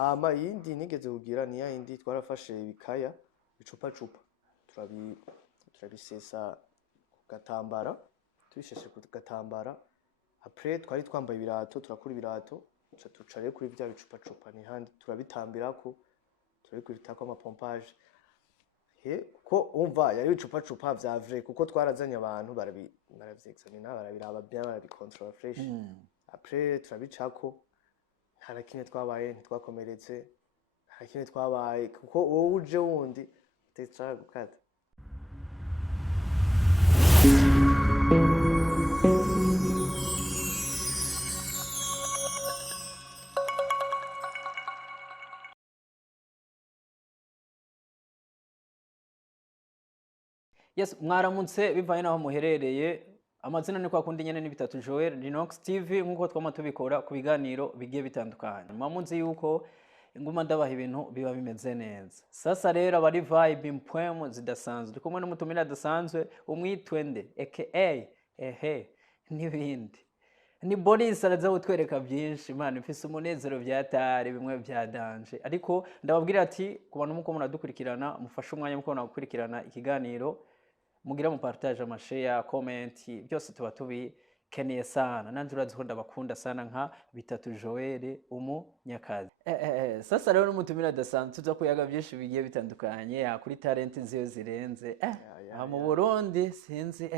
hama yindi nigeze kugira ni yindi twarafashe ibikaya icupa turabisesa ku gatambara tubisheshe ku gatambara après twari twambaye ibirato turakura ibirato tuca rero kuri vya bicupa ni handi turabitambirako turabikubitako amapompage ko umva yari ibicupa vya vrai kuko twarazanye abantu baravyexamina barabiraba bien barabicontrol fresh après turabicako nta na kimwe twabaye ntitwakomeretse nta na kimwe twabaye kuko wowe uje wundi utashaka gukata. Yes, mwaramutse bivanye naho muherereye. Amazina ni kwa kundi nyene ni Bitatu Joel Linox TV nkuko twama tubikora ku biganiro bigiye bitandukanye. Mwamunzi yuko inguma ndabaha ibintu biba bimeze neza. Sasa rero abari vibe impwemo zidasanzwe. Ndi kumwe n'umutumira adasanzwe umwitwende aka n'ibindi. Ni Boris araza gutwereka byinshi man mfise umunezero byatare bimwe bya danje. Ariko ndababwira ati ku bantu muko munadukurikirana mufashe umwanya muko munakurikirana ikiganiro mugira mu partage amashare comment byose tuba tubikeneye sana nanje urazi ndabakunda sana nka Bitatu Joel umunyakazi. Sasa rero n'umutumira adasanzwe tuza kuyaga byinshi bigiye bitandukanye kuri talent nziyo zirenze mu Burundi sinzi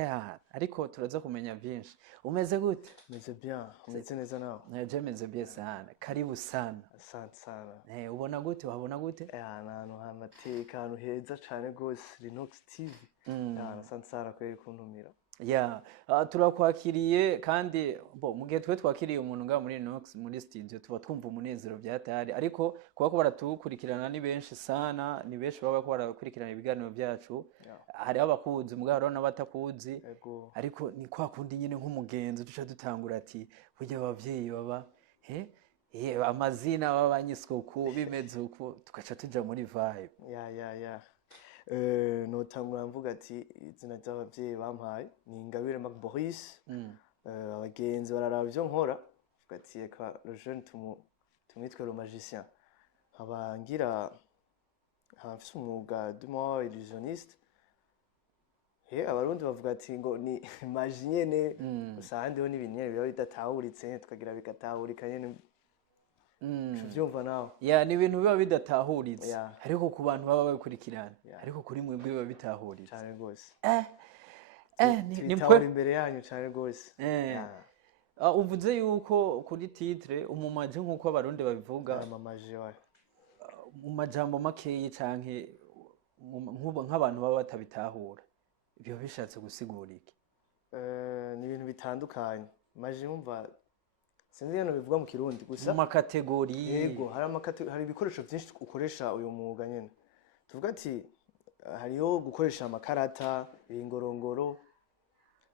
ariko turaza kumenya byinshi. Umeze gute? Meze bien, umeze neza nawe? Naje meze bien sana. Karibu sana. Asante sana. Ubona gute? Wabona gute? Ahantu hamateka, ahantu heza cyane gose Linox TV. Asante sana kweri kuntumira. Turakwakiriye kandi mu gihe twe twakiriye umuntu nga muri Linox muri studio tuba twumva umunezero byatari ariko kuba ko baratukurikirana ni benshi sana ni benshi baba ko barakurikirana ibiganiro byacu hari abakuzi mugabo hariho n'abatakuzi ariko ni kwa kundi nyine nk'umugenzi duca dutangura ati burya abavyeyi baba amazina babanyisoko bimeze uko tugaca tuja muri vibe. Notangura mvuga ati izina ry'abavyeyi bampaye ni Ingabire Marc Boris. Abagenzi bararaba ivyo nkora vuga ati eka le jeune tumwitwe le magicien. Abangira hafise umwuga d'humour illusionniste. Abarundi bavuga ati ngo ni magie nyene usandeho n'ibintu nyene biba bidatahuritse tukagira bigatahurika nyene. Vyumva nawe ni ibintu biba bidatahuritse ariko ku bantu baba babikurikirana ariko kuri mwebwe biba bitahuritse cyane gose ni mpwe imbere yanyu cyane gose. Uvuze yuko kuri titre umumaje nkuko abarundi babivuga amamaje mu majambo makeyi canke nk'abantu baba batabitahura ibyo bishatse gusigura iki? Ni ibintu bitandukanye maje umva sinzi yano bivuga mu kirundi gusa mu makategori. Yego hari ibikoresho byinshi ukoresha uyu mwuga nyene tuvuga ati hariyo gukoresha amakarata ingorongoro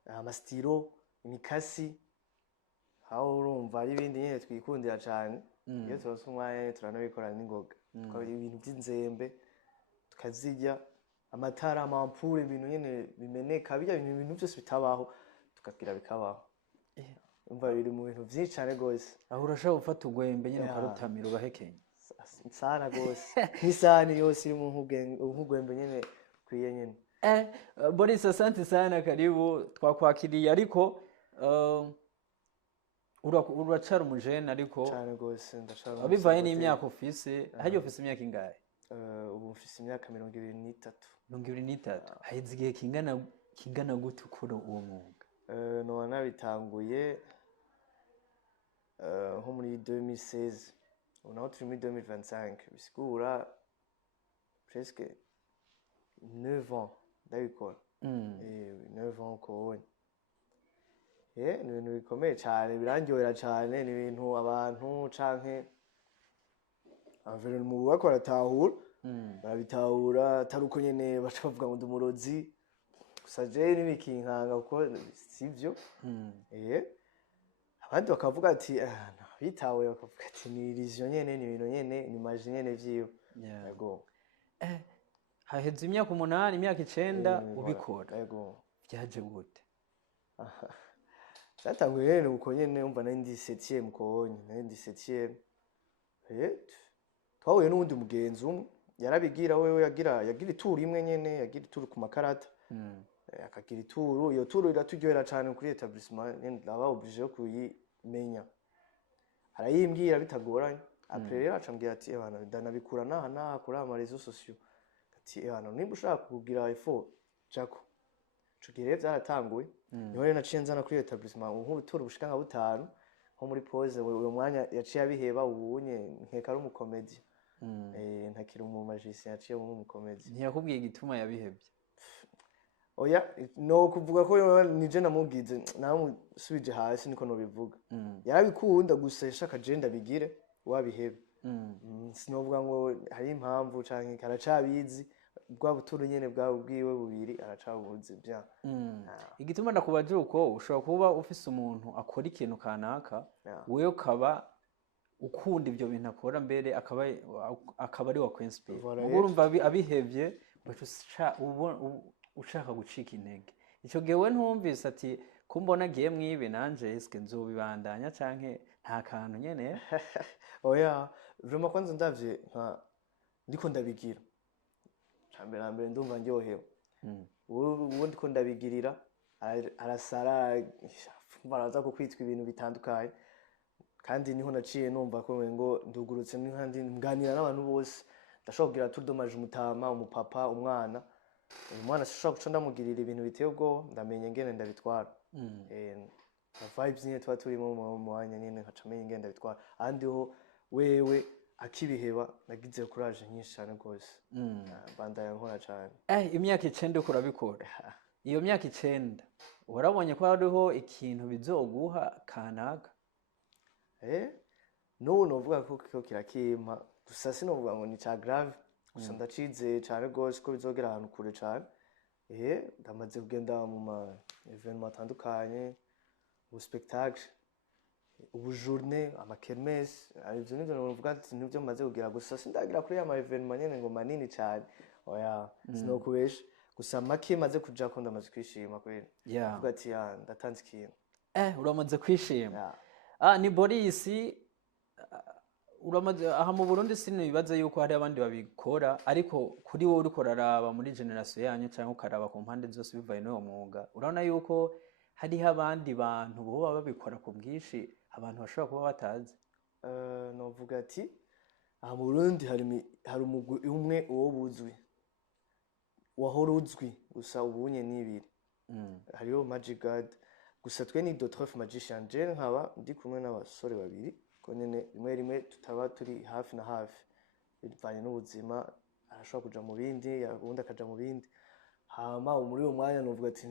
amastiro imikasi aho urumva ari ibindi nyene twikundira cyane iyo turose umwanya turanabikorana n'ingoga tukabira ibintu by'inzembe tukazirya amatara amampure ibintu nyene bimeneka bijya ibintu byose bitabaho tukagira bikabaho. Umva biri mu bintu byinshi cyane gose aho urashaka gufata ugwembe nyine ukarutamira ugahekenya sana gose nk'isani yose iri mu nk'ugwembe nyene kwiye nyene. Boris asante sana karibu twakwakiriye ariko uracara umujene ariko cyane gose ndacara abivaye n'imyaka ufise hajye ufise imyaka ingahe? Ubu mfise imyaka 23. 23 haheze igihe kingana gute ukora uwo mwuga? No nabitanguye nko muri 2016 unaho turi muri 2025 bisigura presque 9 ans ndabikora. 9 ans ko ni ibintu bikomeye cyane birangyohera cyane ni ibintu abantu canke environnement bakora tahura barabitahura taruko nyene baca bavuga ngo ndumurozi gusa je nibikinkanga kuko sivyo. Abandi bakavuga ati bitawe bakavuga ati ni illusion nyene ni ibintu nyene ni magie nyene vyiwe. Yego haheze imyaka 8 imyaka 9 ubikora. Yego byaje gute? Cyatanguye uko nyene umva na ndi 7e mkonye na ndi 7e twahuye n'uwundi mugenzi umwe yarabigira wewe yagira ituru imwe nyene yagira ituru ku makarata akagira ituru iyo turu iraturyohera cyane kuri etablissement nyene aba obligé yo kuyimenya arayimbwira bitagoranye après rero acambwira ati ebana ndanabikura naha kuri ama réseaux sociaux ati ebana nimba ushaka kugira effort jako ico gihe byaratanguye niho rero naciye nzana kuri etablissement nk'ubuturu bushika nka butanu nko muri pause uwo mwanya yaciye abiheba ubunye nkeka ari umukomedi ntakiri mu magicien yaciye mu umukomedi ntiyakubwiye igituma yabihebye oya no kuvuga ko nije namubwize namusubije hasi niko no bivuga yarabikunda gusa yashaka agenda bigire wabihebe sinovuga ngo hari impamvu canke karacabizi bwa buturu nyene bwawe bwiwe bubiri aracabuze bya igituma ndakubaje uko ushobora kuba ufise umuntu akora ikintu kanaka wewe ukaba ukunda ibyo bintu akora mbere akaba ari wa kwinspire urumva abihevye ushaka gucika intege ico gihe we ntumvise ati ko mbona agiye mwibe nanje eske nzobibandanya canke nta kantu nyene oya vraiment kwanza ndavye ndiko ndabigira mbere ndumva ndyohewe ubu ndiko ndabigirira arasara baraza kukwitwa ibintu bitandukanye kandi niho naciye numva ko ngo ndugurutse n'kandi nganira n'abantu bose ndashobora kugira tudomaje umutama umupapa umwana umwana sishobora guca ndamugirira ibintu biteye ubwo ndamenye ngene ndabitwara vibes nyine tuba turimo mu mwanya nyine nkacamenye ngene ndabitwara ahandi ho wewe akibiheba nagize courage nyinshi cyane rwose bandaya nkora cyane imyaka 9 uko urabikora iyo myaka 9 warabonye ko hariho ikintu bizoguha kanaka n'ubu novuga ko kirakimpa gusa sinovuga ngo ni ca grave gusa ndacizeye cyane rwose ko bizogera ahantu kure cyane ndamaze kugenda mu ma evenement atandukanye mu spectacle ubu journée ama kermesse ivyo nivyo novuga ati nivyo maze kugira gusa sindagira kuri ama evenement nyene ngo manini cyane oya sinokubesha gusa make maze kuja ko ndamaze kwishima kweli uvuga ati ndatanze ikintu uramaze kwishima ni Boris uramaze aha mu Burundi sinibaza yuko hari abandi babikora ariko kuri wowe uriko raraba muri generation yanyu cyangwa ukaraba ku mpande zose bivaye n'uwo mwuga urabona yuko hariho abandi bantu boba babikora ku bwinshi abantu bashobora kuba batazi novuga ati aha mu Burundi hari umugwi umwe uwo buzwi wahora uzwi gusa ubunye n'ibiri hariho Magic God gusa twe ni d'autres magicians je nkaba ndi kumwe n'abasore babiri ko nyene rimwe tutaba turi hafi na hafi bivanye n'ubuzima arashobora kuja mu bindi ubundi akaja mu bindi hama muri uwo mwanya novuga ati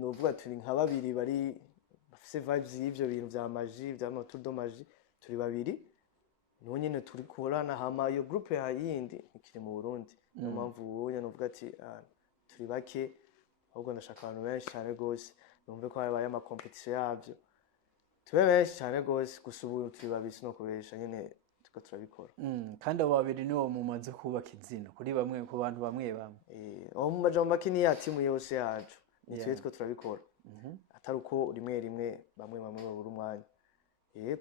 novuga turi nka babiri bari bafise vibes y'ivyo bintu vya magie vya tour de magie turi babiri niho nyene turi kurana hama iyo groupe yindi ikiri mu Burundi niyo mpamvu ubunya novuga ati turi bake ahubwo ndashaka abantu benshi cyane rwose numve ko habaye ama competition yavyo tube benshi cyane rwose gusa ubu turi babiri no kubesha nyene tuko turabikora kandi abo babiri niwo mumaze kubaka izina kuri bamwe ku bantu bamwe mu majambo make ni ya timu yose yacu nitwe two turabikora atari uko rimwe bamwe babura umwanya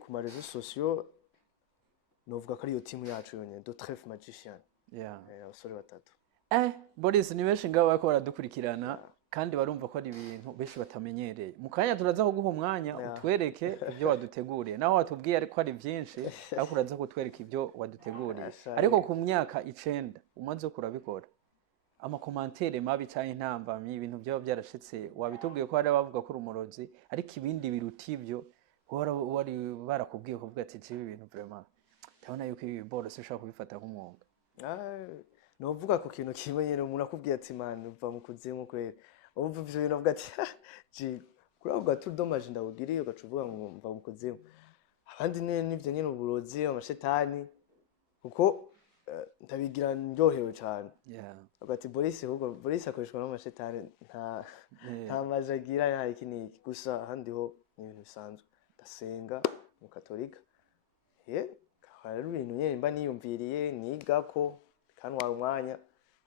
ku ma réseaux sociaux novuga ko ari iyo timu yacu yonyene d'autres magicians abasore batatu Boris ni benshi ngabo bariko baradukurikirana kandi barumva ko ari ibintu benshi batamenyereye mu kanya turaza kuguha umwanya utwereke ibyo waduteguriye naho watubwiye ariko ari byinshi ariko uraza kutwereka ibyo waduteguriye ariko ku myaka 9 umaze kurabikora amakomantere mabi cyangwa intambamyi ibintu byaba byarashitse wabitubwiye ko hari abavuga ko urumurozi ariko ibindi biruti ibyo wari barakubwiye kuvuga ati ibi bintu vraiment ndabona yuko ibi Boris ushaka kubifata nk'umwuga novuga ku kintu kimwe nyene umuntu akubwiye ati man uva mu kuzimu kwera umva ivyo bintu avuga ati kuravuga tour de magie ndawugiriye ugacuvuga ngo mva mu kuzimu abandi nivyo nyene uburozi amashetani kuko ndabigira ndyohewe cyane avuga ati Boris akoreshwa n'amashetani nta maji agira nta ikiniki gusa ahandi ho ni ibintu bisanzwe ndasenga mu katolika hari ibintu nyene mba niyumviriye nigako kanwa umwanya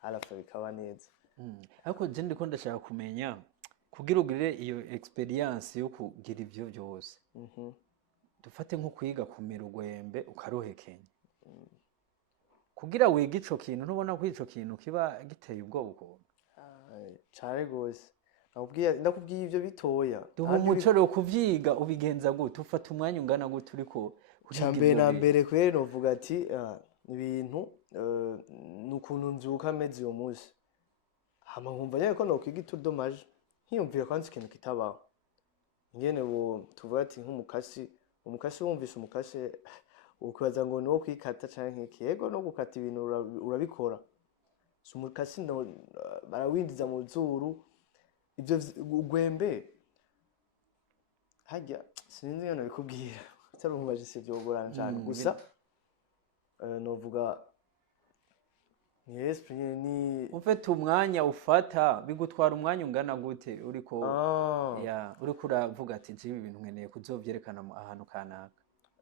harafa bikaba neza ariko je ndiko ndashaka kumenya kugira ugire iyo experience yo kugira ivyo byose dufate nko kwiga kumera urwembe ukarohekenya kugira wige ico kintu ntubona ko ico kintu kiba giteye ubwoba ukuntu cane gose ndakubwiye ivyo bitoya duha umuco rero kuvyiga ubigenza gute ufata umwanya ungana gute uriko cambere na mbere kweri novuga ati ibintu n'ukuntu mvyuka ameze uyo munsi hama nkumva nyene ko nokwiga itudomaje nkiyumvira kwanza ikintu kitabaho ingene tuvuga ati umukasi wumvise umukasi ukwibaza ngo niwo kwikata canke iki yego no gukata ibintu urabikora si umukasi barawinjiza mu zuru ivyo ugwembe harya sinzi ngene bikubwira utarumvaje se vyogorana cane gusa novuga yes ni ufite umwanya ufata bigutwara umwanya ungana gute uriko uravuga ati jibi ibintu nkeneye kuzovyerekana ahantu kanaka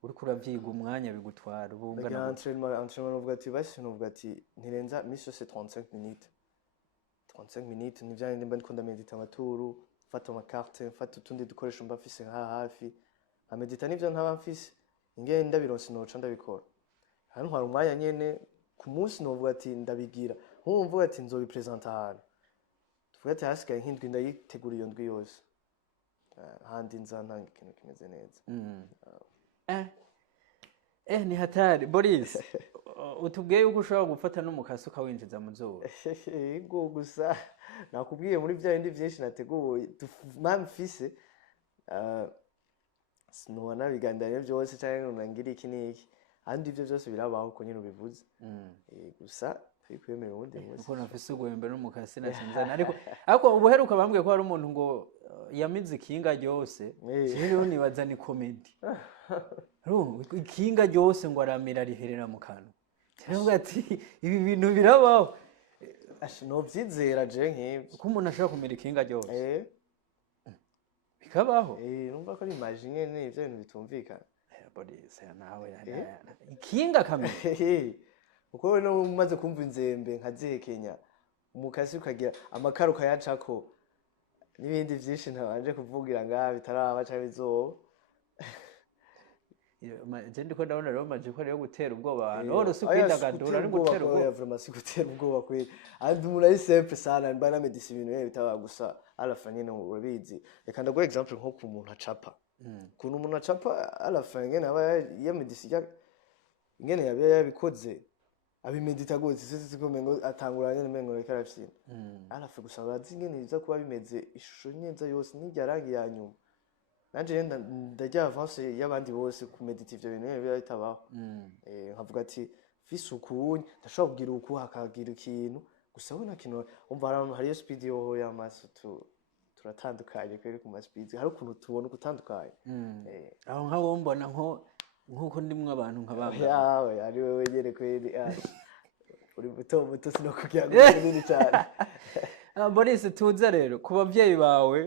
uriko uravyiga umwanya bigutwara ubungana entraînement novuga ati basi novuga ati ntirenza misi yose 35 minutes ni vyane ndimba ndiko ndamedita amaturu mfata amakarte mfata utundi dukoresho mba mfise hafi amedita n'ivyo ntaba mfise ingene ndabironse noca ndabikora hano hari umwanya nyene ku munsi novuga ati ndabigira nk'ubu mvuga ati nzobipresenta ahantu tuvuga ati hasigaye nk'indwi ndayitegura iyo ndwi yose handi nzantanga ikintu kimeze neza ni hatari Boris utubwiye yuko ushobora gufata n'umukasi ukawinjiza mu zuba yego gusa nakubwiye muri vya bindi vyinshi nateguye mfise sinubona bigandanye vyose canke nunangira iki n'iki andi ivyo vyose birabaho uko nyine ubivuze gusa twikwemera ubundi munsi uko nafise ugwembe n'umukasi nasinzana ariko ubuheruka bambwiye ko hari umuntu ngo yamize ikinga ryose rero nibaza ni comedy ikinga ryose ngo aramira riherera mu kanwa cyangwa ati ibi bintu birabaho novyizera je nk'ivyo ko umuntu ashobora kumira ikinga ryose bikabaho numva ko ari imagine nyene ivyo bintu bitumvikana Boris nawe ikinga kamera uko we no umaze kumva inzembe nkazihekenya umukasi ukagira amakaro kayacako n'ibindi vyinshi ntabanje kuvugira ngaha bitaraba canke bizoba je ndiko ndabona rero maje ko rero gutera ubwoba abantu oro si kwidagadura ari gutera ubwoba vraiment si gutera ubwoba kweli andi umuntu ari simple sana mba na medicine ibintu bitaba gusa alafa nyene urabizi reka ndaguha example nko ku muntu acapa kuntu umuntu acapa alafa ngene aba ya medicine ingene yabikoze abimedita gose sisi ko mengo atangura nyene mengo reka arafyina alafa gusa bazi ingene biza kuba bimeze ishusho nyenza yose n'iryarangi ya nyuma nanje ndajya avance y'abandi bose kumedita ivyo bintu bitabaho nkavuga ati fisukunye ndashobora kugira uku hakagira ikintu gusa we nakintu umva hariyo speed yoho y'amaso turatandukanye kweri ku speed hari ukuntu tubona gutandukanye aho nkaho mbona nkuko ndimwe abantu nk'abanga yawe ari wewe nyene kweri uri muto sinokugira ngo nini cyane Boris tuza rero ku bavyeyi bawe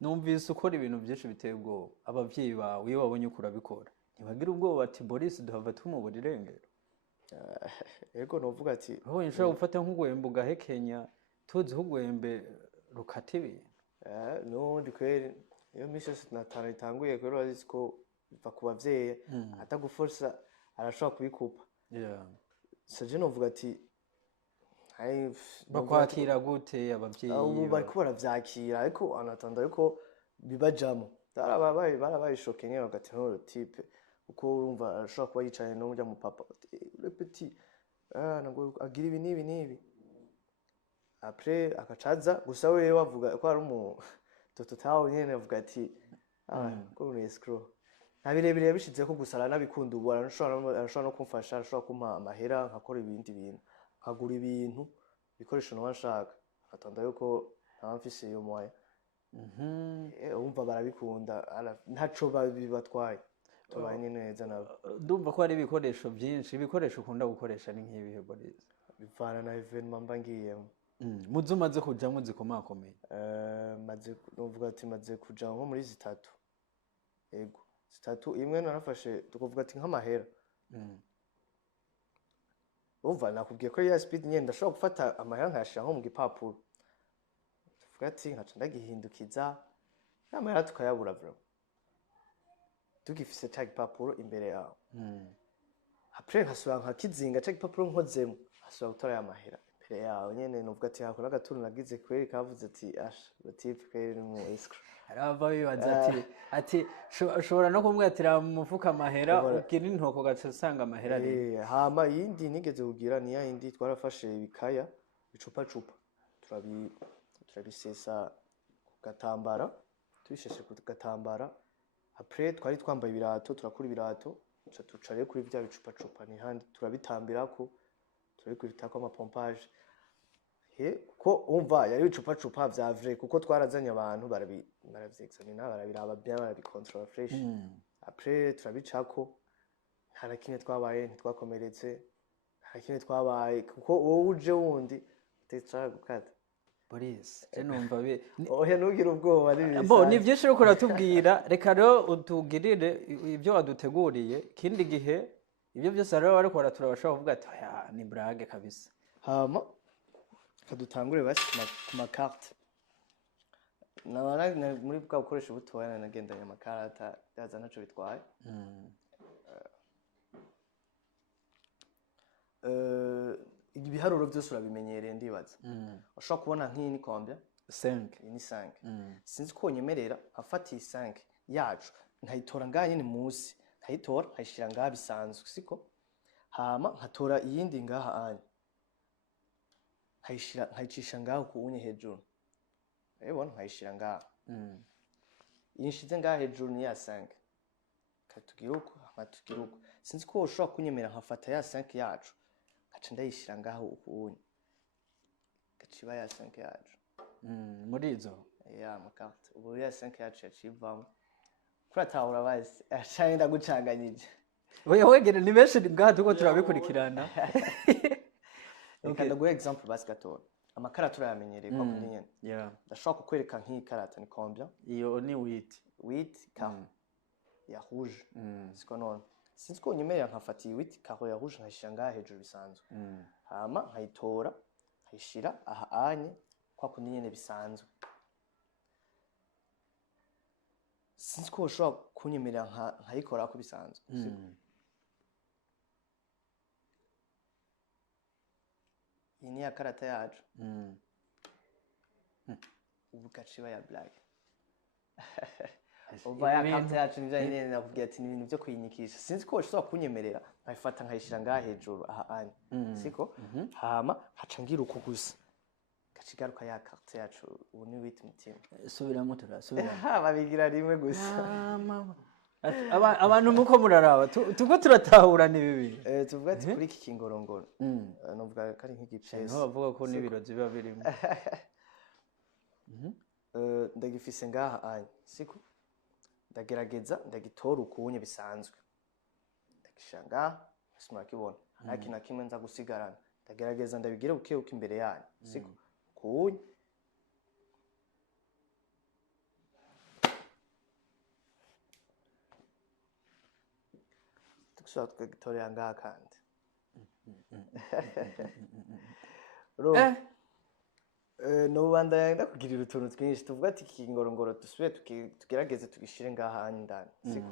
numvise ukora ibintu byinshi biteye ubwoba abavyeyi bawe iyo babonye uko urabikora ntibagira ubwoba ati Boris duhava tumubura irengero yego novuga ati aho nshobora gufata nk'ugwembe ugahekenya tuzi nk'ugwembe rukata ibintu nubundi kweri iyo misi yose natana itanguye kweri urazi ko biva ku bavyeyi ataguforsa arashobora kubikupa saje novuga ati bakwakira gute abavyeyi ubu bariko baravyakira ariko anatanda yuko bibajamo barabaye shoke nyene bagati no type uko urumva arashobora kuba yicaye no mujya mu papa le petit nago agira ibi nibi après akacaza gusa wewe wavuga ko ari umu toto tawo nyene avuga ati ko uri escrow nabirebire bishize ko gusara nabikunda ubu arashobora no kumfasha arashobora kumpa amahera nkakora ibindi bintu nkagura ibintu bikoresho nabashaka atanda yuko ntamfise iyo moya umva barabikunda ntaco bibatwaye tubanye neza nabo ndumva ko hari ibikoresho byinshi ibikoresho ukunda gukoresha ni nk'ibihe Boris bivana na evenement mba ngiyemo muzo maze kujamwo zikomakomeye maze novuga ati maze kuja nko muri zitatu yego zitatu imwe narafashe tukuvuga ati nk'amahera umva nakubwiye ko ya speed nyenda ndashobora gufata amahera nkashira nko mu gipapuro tuvuga ati nkaca ndagihindukiza amahera tukayabura bro tugifise tag papuro imbere yawe après nkasubira nkakizinga ca gipapuro nkozemo asubira gutora ya mahera imbere yawe nyene nuvuga ati hakora agatuntu nagize kweri kavuze ati asha batipe kweri mu escrow arava bibaza ati ushobora no kumwatira mu mufuka amahera ubwira intoko gace usanga amahera ari hama yindi nigeze kugira ni yindi twarafashe ibikaya icupa turabisesa ku gatambara tubisheshe ku gatambara après twari twambaye ibirato turakura ibirato tuca rero kuri vya bicupa ni handi turabitambirako turabikubitako amapompage ko umva yari ibicupa vya vrai kuko twarazanye abantu baravyexamina barabiraba bien barabicontrol fresh après turabicako nta na kimwe twabaye ntitwakomeretse nta na kimwe twabaye kuko wowe uje wundi utashaka gukata Boris numva oya ntugire ubwoba ni byinshi uriko uratubwira reka rero utugirire ibyo waduteguriye kindi gihe ibyo byose rero bariko baraturabasha kuvuga ati ni brage kabisa hama kadutangure basi ku makarte muri bwa bukoresha butoya nagendanye amakarata yaza ntaco bitwaye ibiharuro byose urabimenyereye ndibaza ushobora kubona nk'iyi ni combien 5 iyi ni 5 sinzi ko nyemerera afatiye 5 yacu nkayitora ngaha nyine munsi nkayitora nkayishira ngaha bisanzwe siko hama nkatora iyindi ngaha anye nkayicisha ngaha ku unye hejuru ebona nkayishira ngaha yinshize ngaha hejuru ni ya 5 katugira uko sinzi ko ushobora kunyemera nkafata ya 5 yacu ngaca ndayishira ngaho ukunye gaciba ya 5 yacu muri izo ya makarte ubu ya 5 yacu yacivamo kuratahura basi ashanye ndagucanganyije wegere ni benshi ngaha tuko turabikurikirana reka ndaguha example basi gatora amakarata urayamenyereye kwa kundi nyene ndashobora kukwereka nk'iyi karata ni combien iyo ni 8 carte ya rouge siko none sinzi ko nyemerera nkafata iyi 8 carte ya rouge nkayishira ngaha hejuru bisanzwe hama nkayitora nkayishira aha anye kwa kundi nyene bisanzwe sinzi ko ushobora kunyemerera nkayikora ko bisanzwe iyi ni ya karata yacu ubu gaciba ya black uva ya karata yacu nivyo nyene nakubwira ati ni ibintu vyo kuyinyikisha sinzi ko ushobora kunyemerera nkayifata nkayishira ngaha hejuru aha anye siko hama haca ngira uko gusa gacigaruka ya karata yacu ubu ni 8 mutima subiramo turasubira babigira rimwe gusa abantu muko muraraba tuko turatahura ni bibi tuvuga ati kuri iki kingorongoro novuga ko ari nk'igipesi no bavuga ko nibirozi biba birimo ndagifise ngaha anye siko ndagerageza ndagitora ukunye bisanzwe ndagishira ngaha simura kibona nta kintu kimwe nza gusigarana ndagerageza ndabigire buke buke imbere yanyu siko kunye tugushobora tukagitorera ngaha kandi nobandanya ndakugirira utuntu twinshi tuvuga ati iki ngorongoro dusubire tugerageze tugishire ngaha hanye indani siko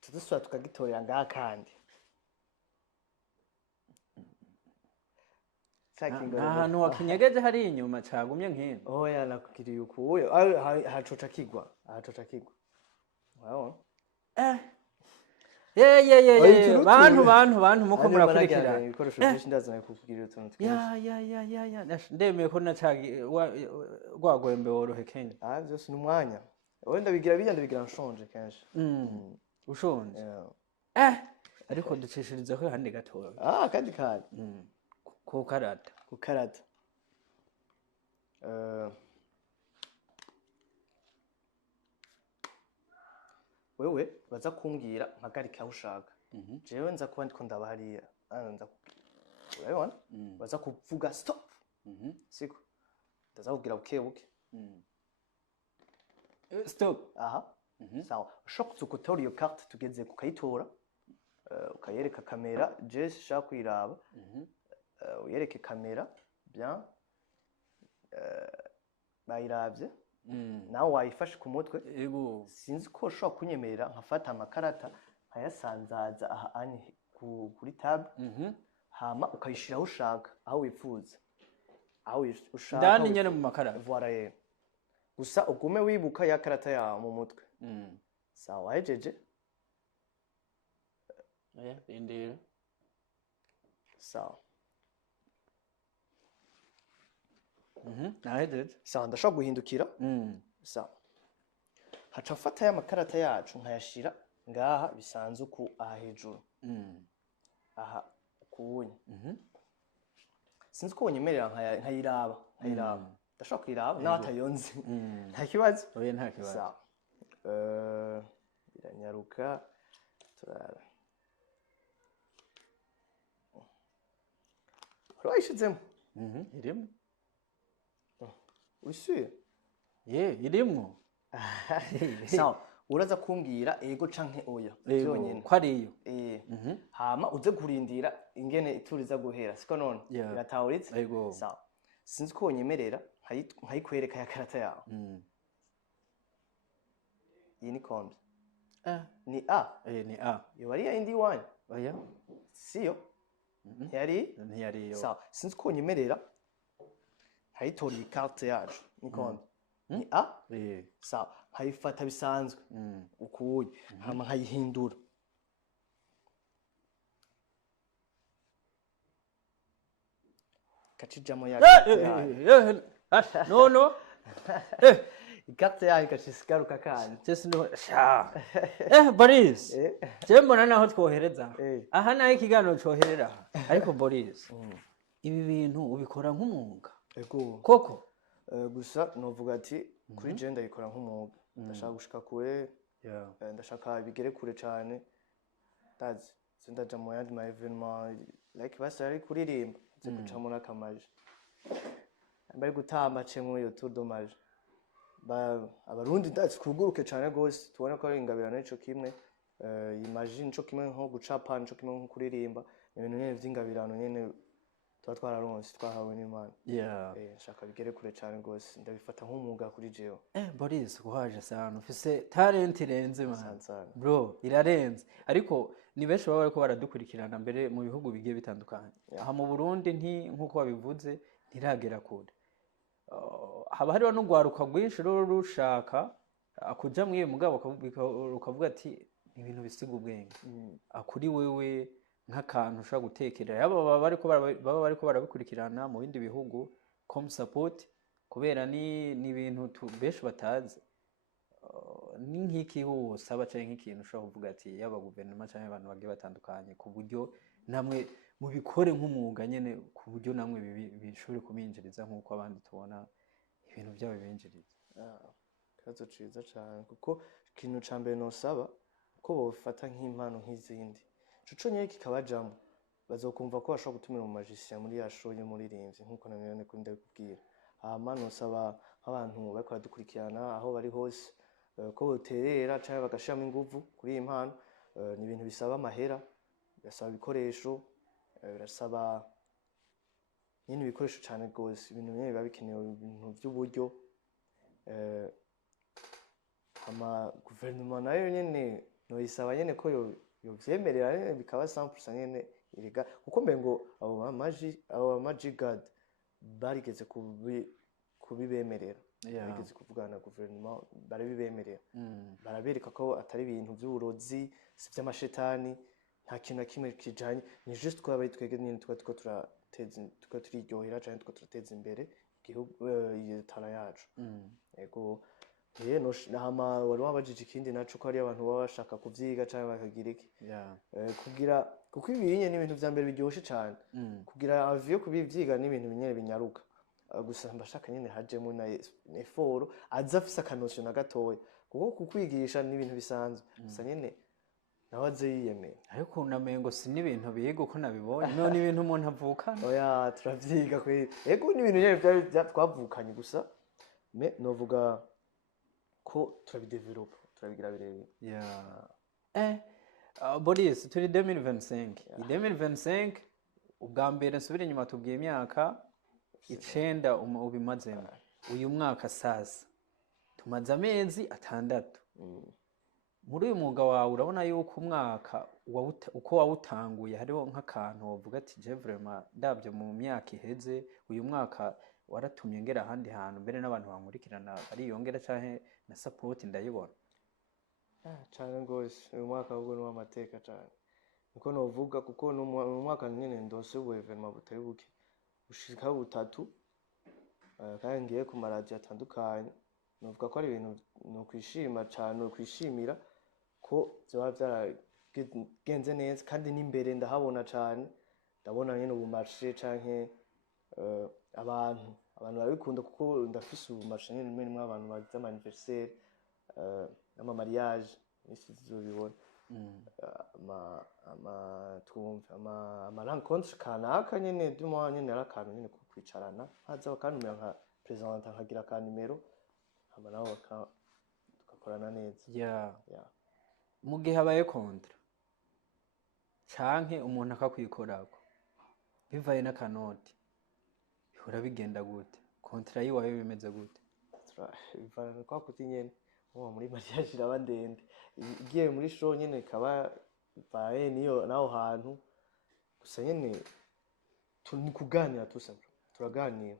tudusubira tukagitorera ngaha kandi ahantu wakinyegeje hari inyuma cagumye nk'ino oya nakugiriye uko hacoca kigwa urabona bantu muko murakurikirana ibikoresho byinshi ndazana kukugirira utuntu twinshi ndemeye ko rwagwembe worohe Kenya byose ni umwanya wowe ndabigira nshonje kenshi ushonje ariko ducishirizaho handi gatoya kandi kukarata wewe baza kumbwira mpagarika aho ushaka jewe nza kuba ndiko ndaba hariya urabibona baza kuvuga stop siko ndaza kubwira buke buke stop sawa ushobora kuza gutora iyo carte tugeze kukayitora ukayereka kamera je shaka kuyiraba uyereke kamera bien bayiravye nawe wayifashe ku mutwe Yego. sinzi ko ushobora kunyemerera nkafata amakarata nkayasanzaza aha anye kuri table hama ukayishiraho ushaka aho wifuza aho ushaka ndani nyene mu makarata. voilà ye gusa ugume wibuka ya karata yawe mu mutwe sawa wahejeje Rindira. sawa Nahejeje. sawa ndashobora guhindukira sawa haca mfata ya makarata yacu nkayashira ngaha bisanzwe ku aha hejuru aha kuwunya sinzi ko unyemerera nkayiraba ndashobora kuyiraba nawe atayonze nta kibazo Oya nta kibazo. sawa biranyaruka turara wayishizemo Irimo. wisuye Irimo. sawa uraza kumbwira ego canke oya Byonyine. Ko ariyo. hama uze kurindira ingene ituriza guhera siko none Yeah. iratahuritse Yego. sawa sinzi ko unyemerera nkayikwereka ya karata yawe iyi ni kombe ni A Ni A. yo ari ya indi wine Oya. siyo ntiyari Ntiyariyo. sawa sinzi ko unyemerera nkayitora iyi carte yacu ni kombe ni A sawa nkayifata bisanzwe ukuye hama nkayihindura kachijamo ya No. ikarte yayo ikashisigaruka kandi Just no. Sha. Boris. Je mbona naho twohereza. Aha naho ikiganiro coherera. Ariko Boris. Ibi bintu ubikora nk'umwuga. ego Koko. gusa novuga ati kuri je ndayikora nk'umwuga ndashaka gushika kure ndashaka bigere kure cyane ndazi sindaja mu yandi ma evenement like basari kuririmba nze gucamo n'akamaje bari gutamba cemwe yo tour dommage abarundi ndazi kuguruke cyane gose tubona ko ari ingabirano ico kimwe imagine ico kimwe nko gucapa ico kimwe nko kuririmba ibintu nyene vy'ingabirano nyene tuba twararonse twahawe n'Imana nshaka bigere kure cyane gose ndabifata nk'umwuga kuri jewe Boris kuhaje sana ufise talent irenze man sana. bro irarenze ariko ni benshi baba bariko baradukurikirana mbere mu bihugu bigiye bitandukanye aha mu Burundi nkuko wabivuze ntiragera kure haba hariho n'ugwaruka rwinshi rero rushaka akuja mwiye mugabo ukavuga ati ibintu bisiga ubwenge akuri wewe nk'akantu ushobora gutekerera baba bariko barabikurikirana mu bindi bihugu comme support kubera ni ibintu benshi batazi ni nk'iki hose aba canke nk'ikintu ushobora kuvuga ati yaba guverinoma canke abantu bagiye batandukanye ku buryo namwe mubikore nk'umwuga nyene ku buryo namwe bishobore kubinjiriza nk'uko abandi tubona ibintu byabo bibinjiriza kazo ciza cyane kuko ikintu ca mbere nosaba ko bofata nk'impano nk'izindi cuco nyene kikabajamo bazokumva ko bashobora gutumira mu magician muri ya show y'umuririmbyi nk'uko nanone ko ndabikubwira hama nosaba nk'abantu bariko baradukurikirana aho bari hose ko boterera canke bagashiramo inguvu kuri iyi mpano ni ibintu bisaba amahera birasaba ibikoresho birasaba nyine ibikoresho cyane rwose ibintu nyine biba bikenewe ibintu by'uburyo ama guverinoma nayo nyine noyisaba nyine ko yovyemerera nyine bikaba 100% nyine iriga kuko mbengo abo magigad barigeze kubibemerera barigeze kuvugana na guverinoma barabibemerera barabereka ko atari ibintu by'uburozi si by'amashetani nta kintu na kimwe kijanye ni juste ko abari twege nyine tuko turiryohera cyane tuko turateza imbere igihugu tara yacu yego no hama wari wabajije ikindi naco ko ari abantu baba bashaka kuvyiga cyane bakagira iki kugira kuko ibinye n'ibintu vya mbere biryoshe cyane kugira avyo kubivyiga n'ibintu binyere binyaruka gusa mbashaka nyine hajemo na effort azafisa akanosyo na gatoya kuko kukwigisha n'ibintu bisanzwe gusa nyine nawe aze yiyemeye ariko unamengo si n'ibintu biga uko nabibonye none ibintu umuntu avukana oya turavyiga kwe yego n'ibintu nyene twavukanye gusa me novuga ko turabidevelop turabigira birebire Boris turi 2025 2025 ubwa mbere nsubira inyuma tubwiye imyaka icenda ubimazemo uyu mwaka sasa tumaze amezi 6 muri uyu mwuga wawe urabona yuko umwaka uko wawutanguye hariho nk'akantu wavuga ati je vraiment ndabyo mu myaka iheze uyu mwaka waratumye ngera ahandi hantu mbere n'abantu bankurikirana bariyongera canke na support ndayibona cyane rwose uyu mwaka ahubwo ni uw'amateka cyane niko novuga kuko ni umwaka nyine ndose ubu evenement butari buke bushika 3 kandi ngiye ku maradiyo atandukanye novuga ko ari ibintu nokwishima cyane nokwishimira ko byaba byaragenze neza kandi n'imbere ndahabona cyane ndabona nyine ubu marché canke abantu barabikunda kuko ndafise ubu marché nyine mwe abantu bagize ama anniversaire ama mariage isi zobibona ama rencontre kanaka nyine duma nyine arakantu nyine kwicarana haza bakantumira nka president nkagira ka numero hama nabo tugakorana neza yeah mu gihe habaye kontra canke umuntu akakwikorako bivaye n'akanoti bihora bigenda gute kontra yiwawe bimeze gute bivana kwa kuti nyene muri mariage iraba ndende igiye muri show nyene kaba baye niyo naho hantu gusa nyene tuni kuganira turaganira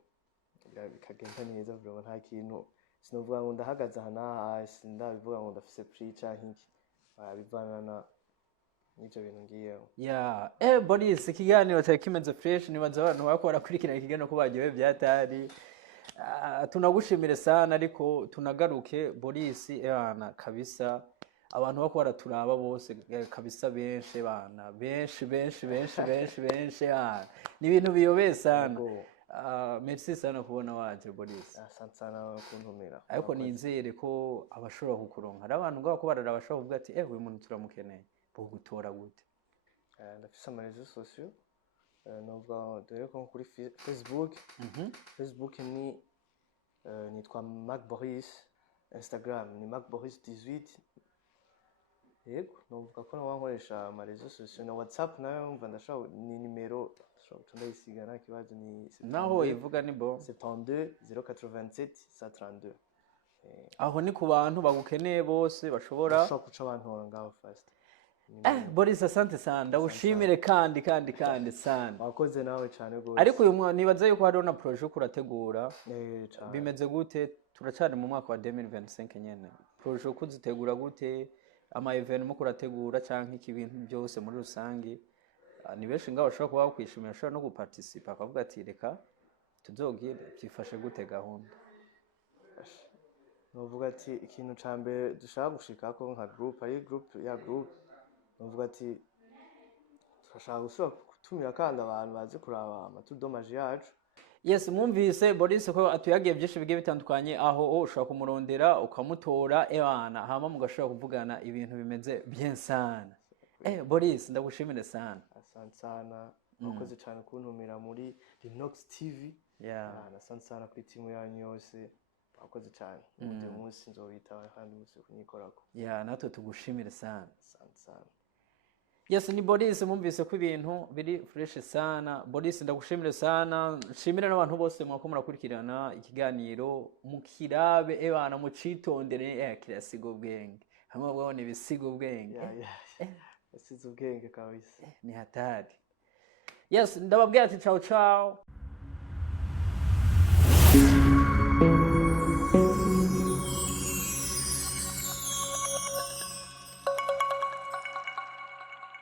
bikagenda neza vraiment nta kintu sinovuga ngo ndahagaze hana sindabivuga ngo ndafise prix canke iki bivana n'ivyo bintu ngiyeho Boris ikiganiro cyari kimeze fresh nibaza abantu bako barakurikirana ikiganiro ko bagiye byatari tunagushimire sana ariko tunagaruke Boris bana kabisa abantu bako baraturaba bose kabisa benshi bana benshi ni ibintu biyobeye sana merci sana kubona waje Boris asante sana kuntumira ariko ninzere ko abashobora kukuronka ari abantu ngako barara bashobora kuvuga ati uyu muntu turamukeneye bogutora gute ndafise ama réseaux sociaux novuga dore ko kuri Facebook Facebook ni nitwa Mac Boris Instagram ni Mac Boris 18 yego novuga ko nawankoresha ama réseaux sociaux na WhatsApp nayo mva ndashaka ni nimero ndayisiga nta kibazo ni naho ivuga ni bo 72 087 132 aho ni ku bantu bagukeneye bose bashobora kuca abantu ngaho fast Boris asante sana ndagushimire kandi sana wakoze nawe cyane gose ariko uyu nibaza yuko hariho na projet kurategura bimeze gute turacane mu mwaka wa 2025 nyene projet kuzitegura gute ama event kurategura canke iki bintu byose muri rusangi ni benshi ngaho bashobora kuba bakwishimira bashobora no guparticipa akavuga ati reka tuzogire byifashe gute gahunda novuga ati ikintu ca mbere dushaka gushikako nka group ari group novuga ati turashaka gusubira gutumira kandi abantu bazi kuraba amatudomaje yacu yes mwumvise Boris ko atuyagiye byinshi bigiye bitandukanye aho ushaka kumurondera ukamutora ebana hama mugashobora kuvugana ibintu bimeze bien sana Boris ndagushimire sana asante sana wakoze cyane kuntumira muri Linox TV asante sana ku timu yanyu yose wakoze cyane uyu munsi nzobita kandi munsi kunyikorako natwe tugushimire sana asante sana yes ni Boris mwumvise ko ibintu biri fresh sana Boris ndagushimire sana nshimire n'abantu bose mwako murakurikirana ikiganiro mukirabe ebana mucitondere kirasigo bwenge hamwe bwone bisigo bwenge yasize ubwenge kabisa ni hatari yes ndababwira ati ciao